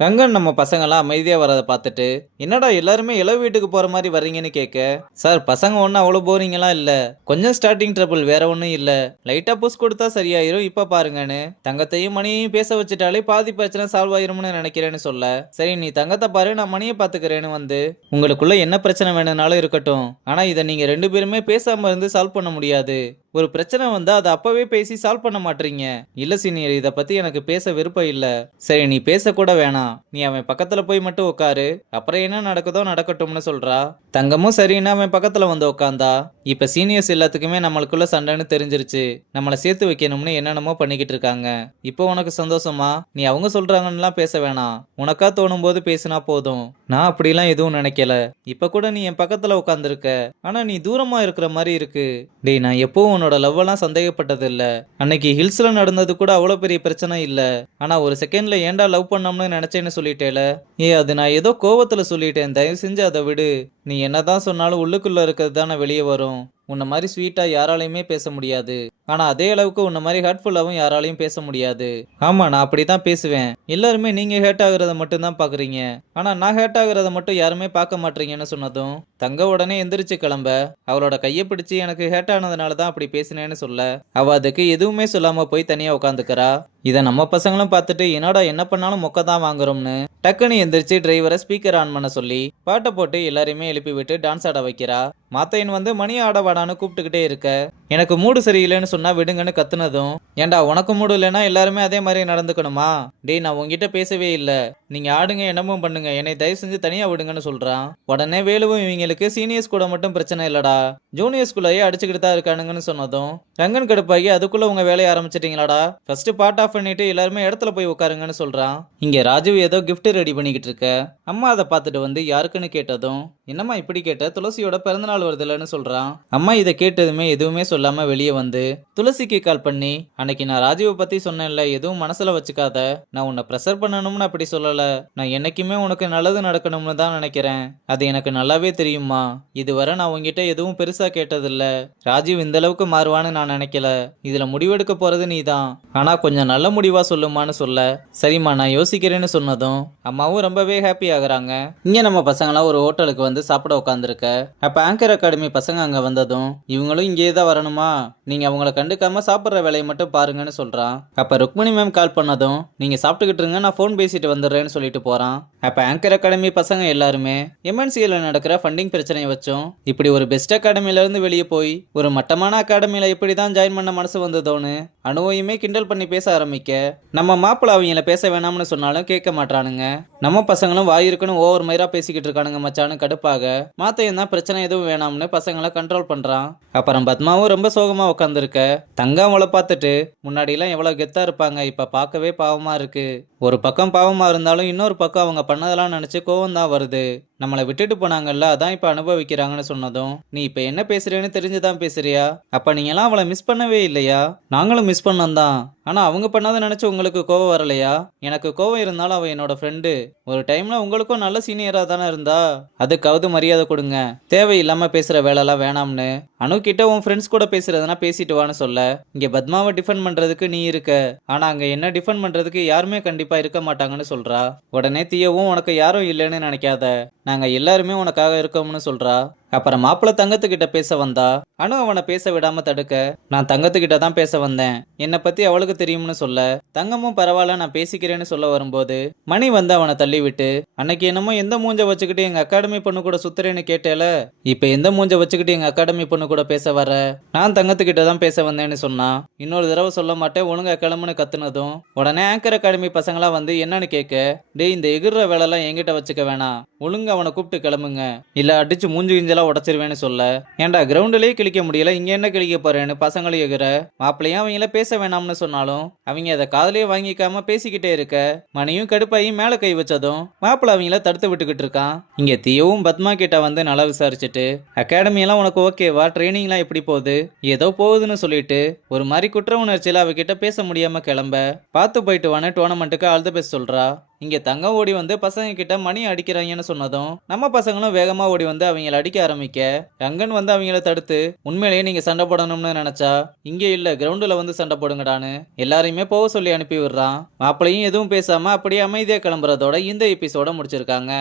ரங்கன் நம்ம பசங்கெல்லாம் அமைதியா வரத பார்த்துட்டு, என்னடா எல்லாருமே இளவு வீட்டுக்கு போற மாதிரி வர்றீங்கன்னு கேட்க, சார் பசங்க ஒன்றும் அவ்வளோ போறீங்களாம் இல்ல. கொஞ்சம் ஸ்டார்டிங் ட்ரபிள் வேற ஒன்றும் இல்ல. லைட்டா புஷ் கொடுத்தா சரியாயிரும் இப்ப பாருங்கன்னு தங்கத்தையும் மணியையும் பேச வச்சுட்டாலே பாதி பிரச்சனை சால்வ் ஆயிரும்னு நினைக்கிறேன்னு சொல்ல, சரி நீ தங்கத்தை பாரு நான் மணியை பாத்துக்கிறேன்னு வந்து, உங்களுக்குள்ள என்ன பிரச்சனை வேணும்னாலும் இருக்கட்டும். ஆனா இதை நீங்க ரெண்டு பேருமே பேசாம இருந்து சால்வ் பண்ண முடியாது. ஒரு பிரச்சனை வந்தா அதை அப்பவே பேசி சால்வ் பண்ண மாட்டீங்க. இல்ல சீனியர், இத பத்தி எனக்கு பேச விருப்பம் இல்ல. சரி நீ பேச கூட வேணாம், நீ அவன் பக்கத்துல போய் மட்டும் உட்காரு, அப்புறம் என்ன நடக்குதோ நடக்கட்டும்னு சொல்றா. தங்கமும் சரின்னு அவன் பக்கத்துல வந்து உட்காந்தா. இப்ப சீனியர்ஸ் எல்லாத்துக்குமே நம்மளுக்குள்ள சண்டைன்னு தெரிஞ்சிருச்சு. நம்மளை சேர்த்து வைக்கணும்னு என்னென்னமோ பண்ணிக்கிட்டு இருக்காங்க. இப்போ உனக்கு சந்தோஷமா? நீ அவங்க சொல்றாங்கன்னுலாம் பேச வேணாம், உனக்கா தோணும் போது பேசினா போதும். நான் அப்படிலாம் எதுவும் நினைக்கல. இப்ப கூட நீ என் பக்கத்துல உட்காந்துருக்க, ஆனா நீ தூரமா இருக்கிற மாதிரி இருக்கு. டேய், நான் எப்பவும் உன்னோட லவ்வெல்லாம் சந்தேகப்பட்டது இல்ல. அன்னைக்கு ஹில்ஸ்ல நடந்தது கூட அவ்வளவு பெரிய பிரச்சனை இல்ல. ஆனா ஒரு செகண்ட்ல ஏன்டா லவ் பண்ணோம்னு நினைச்சேன்னு சொல்லிட்டேல. அது நான் ஏதோ கோவத்துல சொல்லிட்டேன், தயவு செஞ்சு அதை விடு. நீ என்னதான் சொன்னாலும் உள்ளுக்குள்ள இருக்கிறது தானே வெளியே வரும். உன்ன மாதிரி ஸ்வீட்டா யாராலையுமே பேச முடியாது. ஆனா அதே அளவுக்கு உன்ன மாதிரி ஹர்ட்ஃபுல்லாவும் யாராலையும் பேச முடியாது. ஆமா, நான் அப்படிதான் பேசுவேன். எல்லாருமே நீங்க ஹேட் ஆகுறத மட்டும் தான் பாக்குறீங்க, ஆனா நான் ஹேட் ஆகுறத மட்டும் யாருமே பார்க்க மாட்டீங்கன்னு சொன்னதும் தங்க உடனே எந்திரிச்சு கிளம்ப, அவளோட கையை பிடிச்சு எனக்கு ஹேட் ஆனதுனால தான் அப்படி பேசினேன்னு சொல்ல, அவ அதுக்கு எதுவுமே சொல்லாம போய் தனியா உட்காந்துக்கிறா. இதை நம்ம பசங்களும் பார்த்துட்டு என்னடா என்ன பண்ணாலும் மொக்க தான் வாங்குறோம்னு டக்குன்னு எந்திரிச்சு டிரைவரை ஸ்பீக்கர் ஆன் பண்ண சொல்லி பாட்டை போட்டு எல்லாரையுமே எழுப்பி விட்டு டான்ஸ் ஆட வைக்கிறா. மாத்தையன் வந்து மணி ஆட வாடான்னு கூப்பிட்டுக்கிட்டே இருக்க, எனக்கு மூடு சரியில்லைன்னு சொன்னா விடுங்கன்னு கத்துனதும், ஏண்டா உனக்கு மூடு இல்லைன்னா எல்லாருமே அதே மாதிரி நடந்துக்கணுமா? டேய், நான் உங்ககிட்ட பேசவே இல்ல, நீங்க ஆடுங்க என்னமும் பண்ணுங்க, என்னை தயவு செஞ்சு தனியா விடுங்கன்னு சொல்றான். உடனே வேலுவும் இவங்களுக்கு சீனியர்ஸ் கூட மட்டும் பிரச்சனை இல்லடா, ஜூனியர்ஸ் குள்ளேயே அடிச்சுக்கிட்டு தான் இருக்கானுங்கன்னு சொன்னதும் ரங்கன் கடுப்பாகி, அதுக்குள்ள உங்க வேலையை ஆரம்பிச்சிட்டீங்களாடா, ஃபர்ஸ்ட் பாட் ஆஃப் பண்ணிட்டு எல்லாருமே இடத்துல போய் உட்காருங்கன்னு சொல்றான். இங்க ராஜு ஏதோ கிஃப்ட் ரெடி பண்ணிக்கிட்டு இருக்க. அம்மா அதை பார்த்துட்டு வந்து யாருக்குன்னு கேட்டதும், என்னம்மா இப்படி கேட்ட, துளசியோட பிறந்தநாள் வருதுலன்னு சொல்றான். அம்மா இதை கேட்டதுமே எதுவுமே சொல்லாம வெளியே வந்து துளசிக்கு கால் பண்ணி, அன்னைக்கு நான் ராஜுவை பத்தி சொன்னேன்ல, எதுவும் மனசுல வச்சுக்காத, நான் உன்னை ப்ரெஷர் பண்ணணும்னு அப்படி சொல்லல, நான் என்னைக்குமே உனக்கு நல்லது நடக்கணும்னு தான் நினைக்கிறேன், அது எனக்கு நல்லாவே தெரியுமா. இதுவரை நான் உங்ககிட்ட எதுவும் பெருசா கேட்டதில்ல, ராஜீவ் இந்த அளவுக்கு மாறுவான்னு நான் நினைக்கல, இதுல முடிவெடுக்க போறது நீதான், ஆனா கொஞ்சம் நல்ல முடிவா சொல்லுமான்னு சொல்ல, சரிம்மா நான் யோசிக்கிறேன்னு சொன்னதும் அம்மாவும் ரொம்பவே ஹாப்பி ஆகுறாங்க. இங்க நம்ம பசங்களாம் ஒரு ஹோட்டலுக்கு வந்து சாப்பிட உட்காந்துருக்க. அப்ப ஆங்கர் அகாடமி பசங்க அங்க வந்ததும், இவங்களும் இங்கே தான் வரணுமா, நீங்க அவங்கள கண்டுக்காம சாப்பிட்ற வேலையை மட்டும் பாருங்கன்னு சொல்றான். அப்ப ருக்மணி மேம் கால் பண்ணதும், நீங்க சாப்பிட்டுக்கிட்டு இருங்க, நான் போன் பேசிட்டு வந்துடுறேன்னு சொல்லிட்டு போறான். அப்ப ஆங்கர் அகாடமி பசங்க எல்லாருமே எம்என்சில நடக்கிற ஃபண்டிங் பிரச்சனையை வச்சும், இப்படி ஒரு பெஸ்ட் அகாடமில இருந்து வெளியே போய் ஒரு மட்டமான அகாடமில இப்படிதான் ஜாயின் பண்ண மனசு வந்ததோன்னு அனுவையுமே கிண்டல் பண்ணி பேச ஆரம்பிக்க, நம்ம மாப்பிள்ள அவங்கள பேச வேணாம்னு சொன்னாலும் கேட்க மாட்டானுங்க. நம்ம பசங்களும் வாயிருக்குன்னு ஓவர் மயிரா பேசிக்கிட்டு இருக்கானுங்க மச்சான்னு கடுப்பாக, மாத்தையும் தான் பிரச்சனை எதுவும் வேணாம்னு பசங்களை கண்ட்ரோல் பண்றான். அப்புறம் பத்மாவும் ரொம்ப சோகமா உட்காந்துருக்க. தங்கம் அவளை பார்த்துட்டு, முன்னாடி எல்லாம் எவ்வளவு கெத்தா இருப்பாங்க, இப்ப பார்க்கவே பாவமா இருக்கு. ஒரு பக்கம் பாவமா இருந்தாலும் இன்னொரு பக்கம் அவங்க பண்ணதெல்லாம் நினைச்சு கோவம் தான் வருது. நம்மளை விட்டுட்டு போனாங்கல்ல, அதான் இப்ப அனுபவிக்கிறாங்கன்னு சொன்னதும், நீ இப்ப என்ன பேசுறேன்னு தெரிஞ்சுதான் பேசுறியா? அப்ப நீங்க எல்லாம் அவளை மிஸ் பண்ணவே இல்லையா? நாங்களும் மிஸ் பண்ணோம் தான், ஆனா அவங்க பண்ணதை நினைச்சு உங்களுக்கு கோவம் வரலையா? எனக்கு கோவம் இருந்தாலும் அவ என்னோட ஃப்ரெண்டு. ஒரு டைம்ல உங்களுக்கும் நல்ல சீனியரா தானே இருந்தா, அதுக்காவது மரியாதை கொடுங்க. தேவையில்லாம பேசுற வேலைலாம் வேணாம்னு அனு கிட்ட உன் ஃப்ரெண்ட்ஸ் கூட பேசுறதுனா பேசிட்டு வான்னு சொல்ல, இங்க பத்மாவை டிஃபெண்ட் பண்றதுக்கு நீ இருக்க, ஆனா அங்க என்ன டிஃபெண்ட் பண்றதுக்கு யாருமே கண்டிப்பா இருக்க மாட்டாங்கன்னு சொல்றா. உடனே தீயவும், உனக்கு யாரும் இல்லைன்னு நினைக்காத, நாங்க எல்லாருமே உனக்காக இருக்கோம்னு சொல்றா. அப்புறம் மாப்பிள்ள தங்கத்துக்கிட்ட பேச வந்தா. அனு அவனை பேச விடாம தடுக்க, நான் தங்கத்துக்கிட்ட தான் பேச வந்தேன், என்னை பத்தி அவளுக்கு தெரியும்னு சொல்ல, தங்கமும் பரவாயில்ல நான் பேசிக்கிறேன்னு சொல்ல வரும்போது மணி வந்து அவனை தள்ளி விட்டு, அன்னைக்கு என்னமோ எந்த மூஞ்ச வச்சுக்கிட்டு எங்க அகாடமி பொண்ணு கூட சுத்துறேன்னு கேட்டேல, இப்ப எந்த மூஞ்ச வச்சுக்கிட்டு எங்க அகாடமி பொண்ணு கூட பேச வர, நான் தங்கத்துக்கிட்ட தான் பேச வந்தேன்னு சொன்னா. இன்னொரு தடவை சொல்ல மாட்டேன், ஒழுங்கா கிளம்புன்னு கத்துனதும் உடனே ஆங்கர் அகாடமி பசங்களா வந்து என்னன்னு கேட்க, டேய் இந்த எகிற வேலைலாம் என்கிட்ட வச்சுக்க வேணாம், ஒழுங்கு அவனை கூப்பிட்டு கிளம்புங்க, இல்ல அடிச்சு மூஞ்சி கிஞ்சலா உடச்சிருவேன்னு சொல்ல, ஏன்டா கிரவுண்ட்லயே கிழிக்க முடியல, இங்க என்ன கிழிக்க போறேன்னு பசங்களும் எகிற. மாப்பிள்ளையும் அவங்கள பேச வேணாம்னு சொன்னாலும் அவங்க அதை காதலியே வாங்கிக்காம பேசிக்கிட்டே இருக்க, மணியும் கடுப்பாயி மேல கை வச்சதும் மாப்பிள்ள அவங்கள தடுத்து விட்டுக்கிட்டு இருக்கான். இங்க தீயவும் பத்மா கிட்ட வந்து நல்லா விசாரிச்சுட்டு, அகாடமி எல்லாம் உனக்கு ஓகேவா, ட்ரைனிங் எல்லாம் எப்படி போகுது, ஏதோ போகுதுன்னு சொல்லிட்டு ஒரு மாதிரி குற்ற உணர்ச்சியில அவகிட்ட பேச முடியாம கிளம்ப, பார்த்து போயிட்டு வான்னு டோர்னமெண்ட்டுக்கு ஆல் தி பெஸ்ட் சொல்றா. இங்க தங்கம் ஓடி வந்து பசங்க கிட்ட மணி அடிக்கிறாங்கன்னு சொன்னதும் நம்ம பசங்களும் வேகமா ஓடி வந்து அவங்கள அடிக்க ஆரம்பிக்க ரங்கன் வந்து அவங்கள தடுத்து உண்மையிலேயே நீங்க சண்டை போடணும்னு நினைச்சா இங்க இல்ல கிரவுண்டுல வந்து சண்டை போடுங்கடான்னு எல்லாரையுமே போக சொல்லி அனுப்பி விடுறான். மாப்பிளையும் எதுவும் பேசாம அப்படியே அமைதியா கிளம்புறதோட இந்த எபிசோட முடிச்சிருக்காங்க.